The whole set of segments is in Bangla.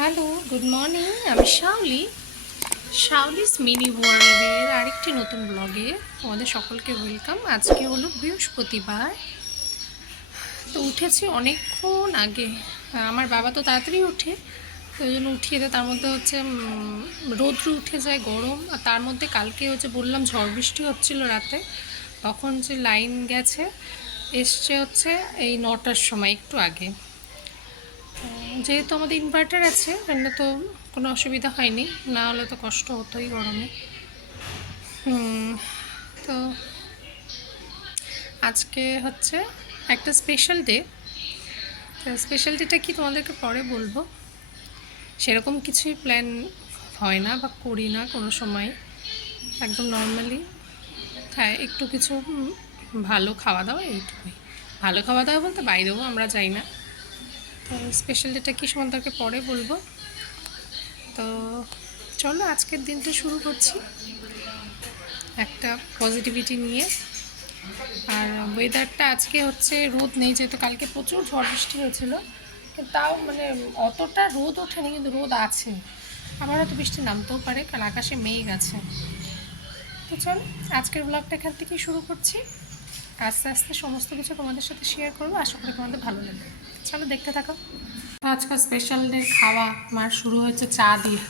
হ্যালো গুড মর্নিং আমি শাওলি শাওলিস মিনি ওয়ার্ল্ডের আরেকটি নতুন ব্লগে তোমাদের সকলকে ওয়েলকাম আজকে হলো বৃহস্পতিবার। তো উঠেছি অনেকক্ষণ আগে। আমার বাবা তো তাড়াতাড়ি ওঠে, তো ওই জন্য উঠিয়ে দেয় তার মধ্যে হচ্ছে রৌদ্র উঠে যায়, গরম। আর তার মধ্যে কালকে হচ্ছে বললাম, ঝড় বৃষ্টি হচ্ছিল রাতে। তখন যে লাইন গেছে, এসছে হচ্ছে এই নটার সময়, একটু আগে। যেহেতু আমাদের ইনভার্টার আছে, এমনি তো কোনো অসুবিধা হয়নি। না হলে তো কষ্ট হতোই গরমে। তো আজকে হচ্ছে একটা স্পেশাল ডে স্পেশাল ডেটা কি তোমাদেরকে পরে বলব? সেরকম কিছুই প্ল্যান হয় না বা করি না কোনো সময়। একদম নর্মালি হ্যাঁ একটু কিছু ভালো খাওয়া দাওয়া এইটুকুই। ভালো খাওয়া দাওয়া বলতে বাইরেও আমরা যাই না। তো স্পেশাল ডেটা কি সম্বন্ধে পরে বলব। তো চলো আজকের দিনটা শুরু করছি। একটা পজিটিভিটি নিয়ে। আর ওয়েদারটা আজকে হচ্ছে রোদ নেই, যেহেতু কালকে প্রচুর ঝড় বৃষ্টি হয়েছিল। তাও মানে অতটা রোদ ওঠেনি, কিন্তু রোদ আছে। আবার হয়তো বৃষ্টি নামতেও পারে, কারণ আকাশে মেঘ আছে। তো চল আজকের ব্লগটা এখান থেকেই শুরু করছি। আস্তে আস্তে সমস্ত কিছু তোমাদের সাথে শেয়ার করব। আশা করি তোমাদের ভালো লাগবে। চলো দেখতে থাকো। আজকাল স্পেশাল ডে খাওয়া, মার শুরু হয়েছে চা দিয়ে।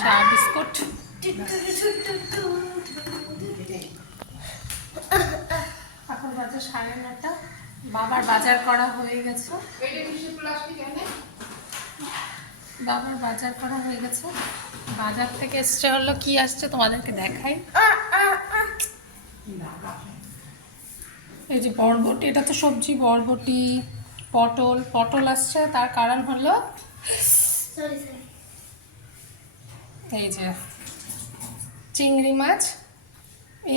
চা, বিস্কুট। এখন বাজে সাড়ে নটা। বাবার বাজার করা হয়ে গেছে। বাবার বাজার করা হয়ে গেছে। বাজার থেকে এসছে হলো, কি আসছে তোমাদেরকে দেখাই? এই যে বরবটি, এটা তো সবজি, বরবটি, পটল পটল আসছে, তার কারণ হলো এই যে চিংড়ি মাছ।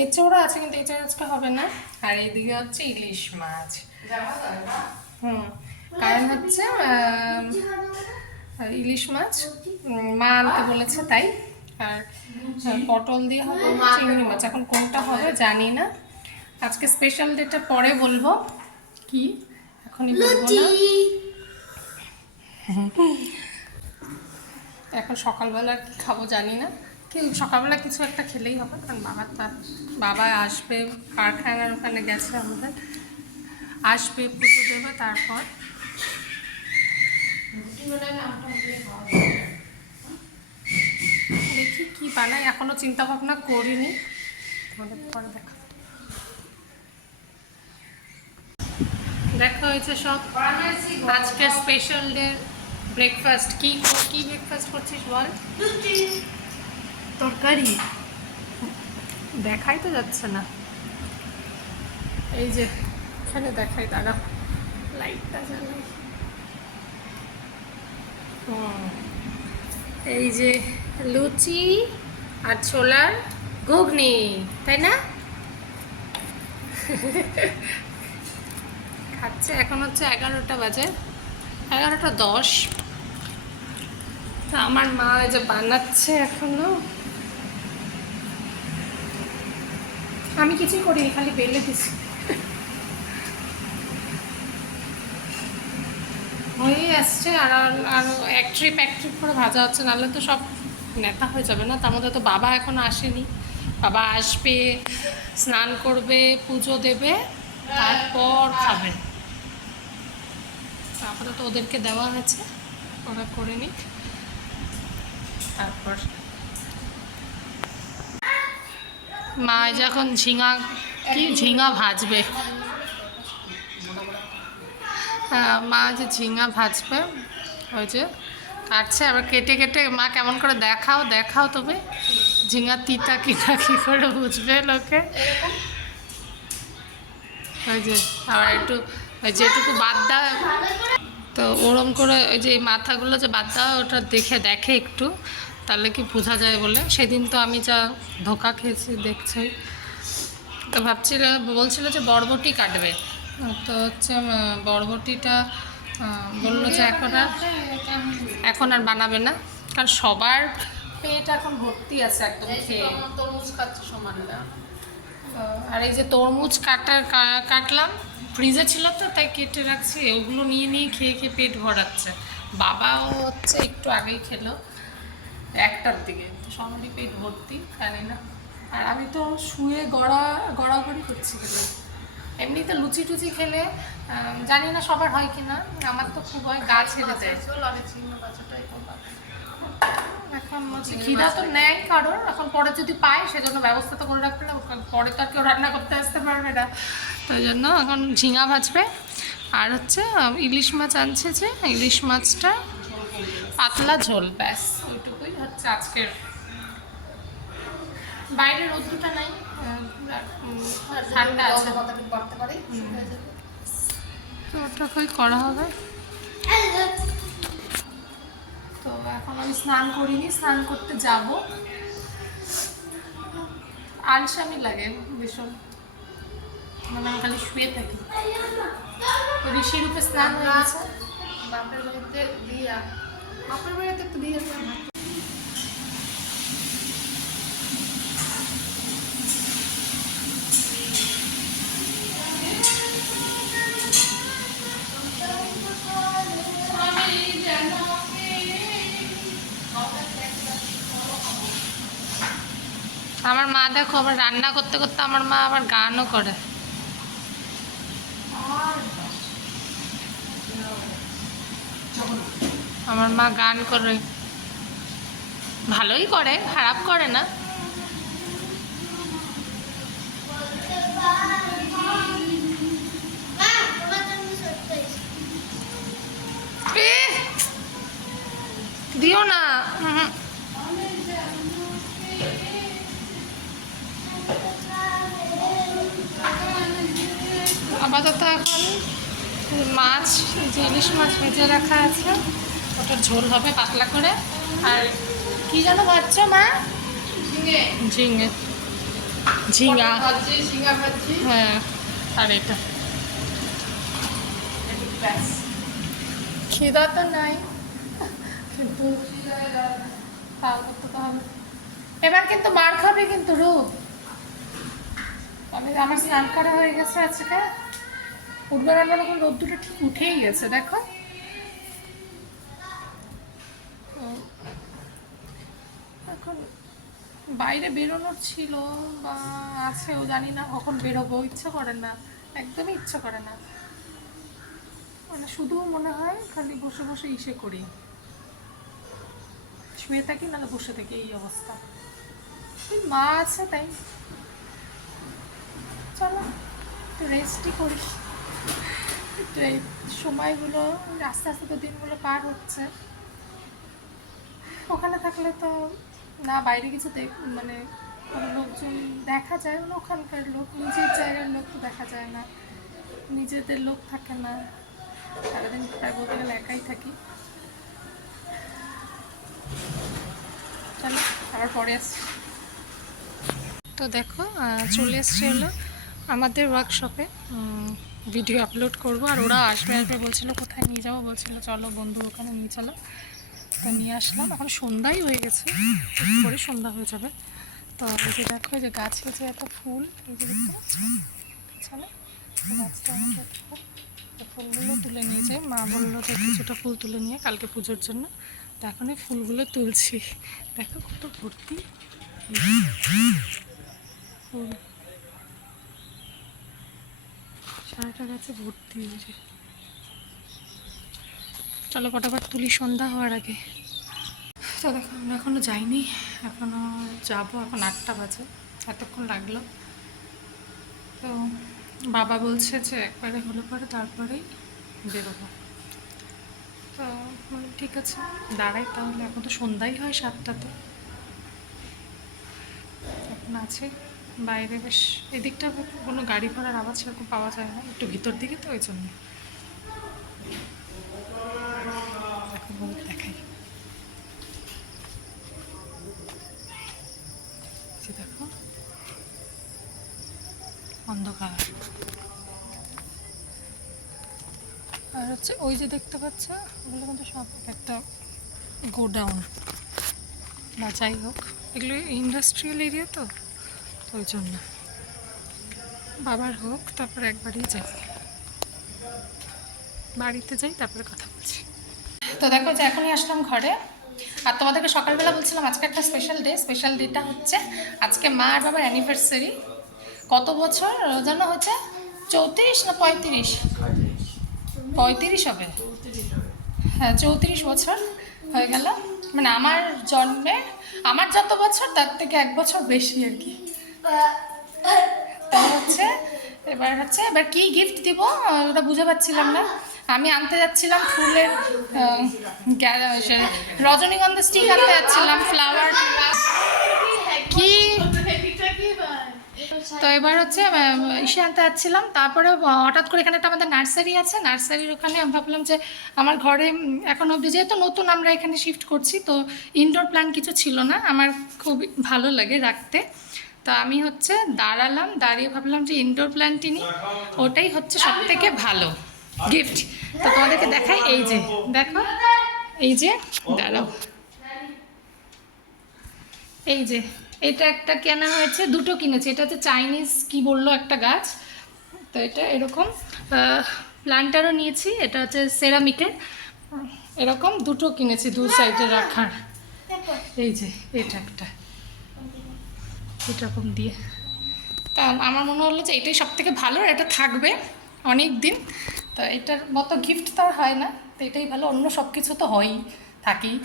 এঁচোড়া আছে, কিন্তু এঁচোড়া আজকে হবে না। আর এইদিকে হচ্ছে ইলিশ মাছ। হুম, কারণ হচ্ছে ইলিশ মাছ মা আনতে বলেছে, তাই। আর পটল দিয়ে হবে চিংড়ি মাছ। এখন কোনটা হবে জানি না। আজকে স্পেশাল ডেটা পরে বলব। কি? এখনই বলব না। এখন সকালবেলা কি খাব জানি না। কিন্তু সকালবেলা কিছু একটা খেলেই হবে কারণ বাবার তার বাবা আসবে কারখানার ওখানে গেছে আমাদের। আসবে পুজো দেবে তারপর। দেখি কি বানাই এখনও চিন্তা ভাবনা করিনি পরে দেখা। দেখা হয়েছে সব। আজকের স্পেশাল ডে ব্রেকফাস্ট কি কি ব্রেকফাস্ট করছিস বল? তরকারি। দেখাই তো যাচ্ছে না। এই যে, এখানে দেখাই দাঁড়া লাইটটা জ্বালাই। এই যে লুচি আর ছোলার ঘুগনি, তাই না? খাচ্ছে, এখন হচ্ছে এগারোটা বাজে, এগারোটা দশ। তা আমার মা যে বানাচ্ছে এখনও। আমি কিছুই করিনি, খালি বেলে দিছি। হয়ে আসছে, আর আর- আর এক ট্রিপ এক ট্রিপ করে ভাজা হচ্ছে, নাহলে তো সব নেতা হয়ে যাবে না তার মধ্যে তো বাবা এখনও আসেনি। বাবা আসবে স্নান করবে পুজো দেবে তারপর খাবে। আপাতত ওদেরকে দেওয়া হয়েছে ওরা করে নিক। তারপর মা যখন ঝিঙা কি ঝিঙা ভাজবে? হ্যাঁ, মা যে ঝিঙা ভাজবে ওই যে কাটছে আবার কেটে কেটে মা কেমন করে দেখাও দেখাও তবে ঝিঙা তিতা কিনা কি করে বুঝবে লোকে? ওই যে, আবার একটু, ওই যেটুকু বাদ দেওয়া তো ওরম করে ওই যে মাথাগুলো যে বাদ দেওয়া ওটা দেখে দেখে একটু। তাহলে কি বোঝা যায় বলে? সেদিন তো আমি যা ধোকা খেয়েছি, দেখছি। তো ভাবছিল, বলছিল যে বরবটি কাটবে। তো হচ্ছে বরবটিটা বলল যে এখন আর এখন আর বানাবে না কারণ সবার পেট এখন ভর্তি আছে একদম খেয়ে। তরমুজ খাচ্ছে সমানে আর এই যে তরমুজ কাটা কা- কাটলাম ফ্রিজে ছিল তো তাই কেটে রাখছি ওগুলো নিয়ে নিয়ে খেয়ে খেয়ে পেট ভরাচ্ছে। বাবাও হচ্ছে একটু আগেই খেলো একটার দিকে তো সবারই পেট ভর্তি জানি না। আর আমি তো শুয়ে গড়া গড়াগড়ি করছি। এমনিতে লুচি টুচি খেলে জানি না সবার হয় কি না আমার তো খুব হয় গা ছেড়ে দেয়। এখন হচ্ছে খিদা তো নেয় কারোর, এখন পরে যদি পায়, সেজন্য ব্যবস্থা তো করে হবে কারণ পরে তো আর কেউ রান্না করতে আসতে পারবে না। তো জন্য এখন ঝিঙা ভাজবে, আর হচ্ছে ইলিশ মাছ আনছে যে, ইলিশ মাছটা পাতলা ঝোল, ব্যাস, ওইটুকুই হচ্ছে আজকের। বাইরে রোদ্দুটা নাই ঠান্ডা আছে। তো ওটাকেই করা হবে? তো এখন আমি স্নান করিনি স্নান করতে যাব। আলসামি লাগে ভীষণ। মানে আমি খালি শুয়ে থাকি। তো ঋষি রূপে স্নান হয়ে গেছে। বাপের বাড়িতে দিয়া। বাপের বাড়িতে একটু দিয়ে আমার মা দেখো, আবার রান্না করতে করতে আমার মা আবার গানও করে। আমার মা গান করে। ভালোই করে, খারাপ করে না। দিও না। আপাতত এখন মাছ যে ইলিশ মাছ ভেজে রাখা আছে ওটা ঝোল হবে পাতলা করে। আর কি যেন ভাবছ মা? ঝিঙে। ঝিঙা। হ্যাঁ আর এটা। খিদা তো নাই। কিন্তু তাও করতে তো হবে। এবার কিন্তু মার খাবে কিন্তু রূপ। আমি আমার স্নান করা হয়ে গেছে আজকে। উঠবে রান্না যখন রোদ্দুটা ঠিক উঠেই গেছে, দেখো। এখন বাইরে বেরোনোর ছিল বা আছেও জানি না কখন বেরোবো, ইচ্ছা করে না, একদমই ইচ্ছা করে না। মানে শুধু মনে হয় খালি বসে বসে ইসে করি। শুয়ে থাকি, নাহলে বসে থাকি এই অবস্থা। মা আছে তাই। চলো, একটু রেস্টই করি। একটু এই সময়গুলো, আস্তে আস্তে তো দিনগুলো পার হচ্ছে। ওখানে থাকলে তো না, বাইরে কিছু দেখ মানে কোনো লোকজন দেখা যায়, না ওখানকার লোক, নিজের জায়গার লোক তো দেখা যায় না। নিজেদের লোক থাকে না। সারাদিন প্রায় বলতে গেলে একাই থাকি। চলো, আবার পরে আসছি। তো দেখো চলে এসছে হলো আমাদের ওয়ার্কশপে ভিডিও আপলোড করব আর ওরা আসবে আসবে বলছিল, কোথায় নিয়ে যাব? বলছিল, চলো বন্ধু, ওখানে নিয়ে চলো। তো নিয়ে আসলাম। এখন সন্ধ্যাই হয়ে গেছে, একটু পরে সন্ধ্যা হয়ে যাবে। তো এই যে দেখো যে গাছে যে এত ফুল তো ফুলগুলো তুলে নিয়ে যাই। মা বলল যে কিছুটা ফুল তুলে নিয়ে কালকে পুজোর জন্য। তো এখন এই ফুলগুলো তুলছি। দেখো কত ভর্তি। ফুল। গাছে ভর্তি হয়েছে। চলো ফটাফট তুলি, সন্ধ্যা হওয়ার আগে। তো দেখো এখনও যাইনি এখনও যাব, এখন আটটা বাজে, এতক্ষণ লাগল। তো বাবা বলছে যে একবারে হলে পরে তারপরেই বেরোবো। তো ঠিক আছে, দাঁড়াই তাহলে, এখন তো সন্ধ্যাই হয় সাতটাতে। এখন আছে বাইরে বেশ এদিকটা কোনো গাড়ি ঘোড়ার আওয়াজ সেরকম পাওয়া যায় না, একটু ভিতর দিকে তো ওই জন্য দেখাই। দেখো, অন্ধকার। আর হচ্ছে ওই যে দেখতে পাচ্ছ, ওগুলো কিন্তু সব একটা গোডাউন। বা যাই হোক, এগুলো ইন্ডাস্ট্রিয়াল এরিয়া তো? ওই জন্য। বাবার হোক, তারপরে একবারই যাই। বাড়িতে যাই, তারপরে কথা বলছি। তো দেখো যে এখনই আসলাম ঘরে। আর তোমাদেরকে সকালবেলা বলছিলাম, আজকে একটা স্পেশাল ডে স্পেশাল ডেটা হচ্ছে আজকে মা আর বাবার অ্যানিভার্সারি কত বছর? যেন হচ্ছে চৌত্রিশ না পঁয়ত্রিশ? পঁয়ত্রিশ হবে। হ্যাঁ চৌত্রিশ বছর হয়ে গেল। মানে আমার জন্মের, আমার যত বছর, তার থেকে এক বছর বেশি আর কি। হচ্ছে, এবার হচ্ছে, এবার কি গিফট দিব? ওটা বুঝে পাচ্ছিলাম না। আমি আনতে যাচ্ছিলাম ফুলের রজনীগন্ধা স্টিক আনতে যাচ্ছিলাম ফ্লাওয়ার কি? তো এবার হচ্ছে ইসে আনতে যাচ্ছিলাম। তারপরে হঠাৎ করে এখানে একটা আমাদের নার্সারি আছে। নার্সারির ওখানে আমি ভাবলাম যে, আমার ঘরে এখন অবধি যেহেতু নতুন আমরা এখানে শিফট করছি, তো ইনডোর প্ল্যান কিছু ছিল না। আমার খুব ভালো লাগে রাখতে। তো আমি হচ্ছে দাঁড়ালাম, দাঁড়িয়ে ভাবলাম যে ইনডোর প্ল্যান্টই নিই। ওটাই হচ্ছে সব থেকে ভালো গিফট তো তোমাদেরকে দেখাই, এই যে, দেখো, এই যে, দাঁড়াও। এই যে, এটা একটা কেনা হয়েছে, দুটো কিনেছি। এটা হচ্ছে চাইনিজ কি বলল একটা গাছ। তো এটা এরকম প্ল্যান্টারও নিয়েছি, এটা হচ্ছে সেরামিকের এরকম দুটো কিনেছি, দু সাইডে রাখার। এই যে, এটা একটা। এরকম দিয়ে। তা আমার মনে হলো যে এটাই সব থেকে ভালো এটা থাকবে অনেক দিন তো এটার মতো গিফট তো আর হয় না তো এটাই ভালো অন্য সব কিছু তো হয়ই থাকেই।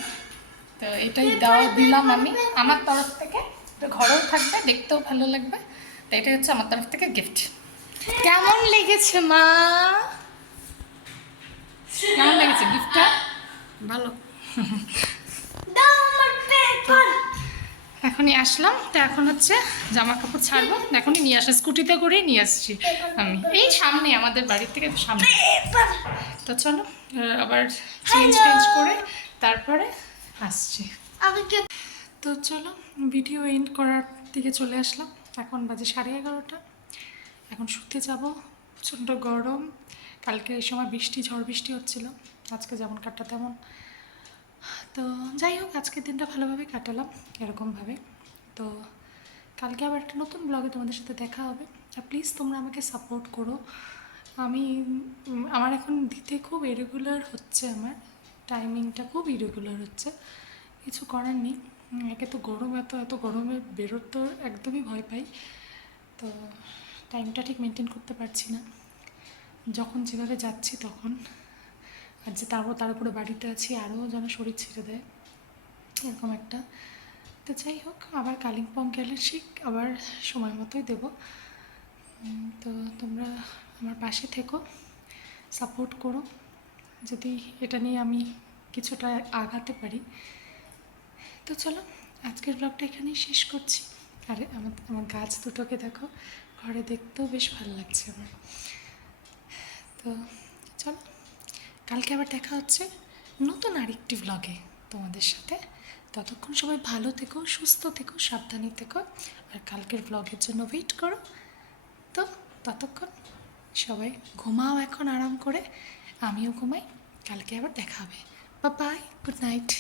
তো এটাই দেওয়া দিলাম আমি আমার তরফ থেকে। তো ঘরেও থাকবে দেখতেও ভালো লাগবে। তো এটাই হচ্ছে আমার তরফ থেকে গিফট কেমন লেগেছে মা? কেমন লেগেছে গিফটটা ভালো। এখনই আসলাম। তো এখন হচ্ছে জামা কাপড় ছাড়বো। এখনই নিয়ে আসা স্কুটিতে করেই নিয়ে আসছি। আমি এই সামনে আমাদের বাড়ির থেকে সামনে। তো চলো আবার চেঞ্জ টেঞ্জ করে তারপরে আসছি। তো চলো ভিডিও এন্ড করার দিকে চলে আসলাম। এখন বাজে সাড়ে এগারোটা। এখন শুতে যাব। প্রচণ্ড গরম। কালকে এই সময় বৃষ্টি ঝড় বৃষ্টি হচ্ছিল। আজকে যেমন কাটটা তেমন। তো যাই হোক, আজকের দিনটা ভালোভাবে কাটালাম, এরকমভাবে। তো কালকে আবার একটা নতুন ব্লগে তোমাদের সাথে দেখা হবে। আর প্লিজ তোমরা আমাকে সাপোর্ট করো। আমি আমার এখন দিতে খুব ইরেগুলার হচ্ছে আমার। টাইমিংটা খুব ইরেগুলার হচ্ছে। কিছু করার নেই। একে তো গরম, এত এত গরমে বেরোতে একদমই ভয় পাই। তো টাইমটা ঠিক মেনটেন করতে পারছি না। যখন যেভাবে যাচ্ছি তখন। আর যে তারপর তার উপরে বাড়িতে আছি, আরও যেন শরীর ছেড়ে দেয়, এরকম একটা। তো যাই হোক, আবার কালিম্পং গেলে ঠিক আবার সময় মতোই দেবো। তো তোমরা আমার পাশে থেকো, সাপোর্ট করো। যদি এটা নিয়ে আমি কিছুটা আগাতে পারি। তো চলো, আজকের ব্লগটা এখানেই শেষ করছি। আর, আমার আমার গাছ দুটোকে দেখো, ঘরে দেখতেও বেশ ভালো লাগছে আমার। তো চলো। কালকে আবার দেখা হচ্ছে নতুন আরেকটি ব্লগে তোমাদের সাথে। ততক্ষণ সবাই ভালো থেকো, সুস্থ থেকো, সাবধানে থেকো। আর কালকের ব্লগের জন্য ওয়েট করো। তো ততক্ষণ সবাই ঘুমাও এখন আরাম করে, আমিও ঘুমাই। কালকে আবার দেখা হবে। বা বাই গুড নাইট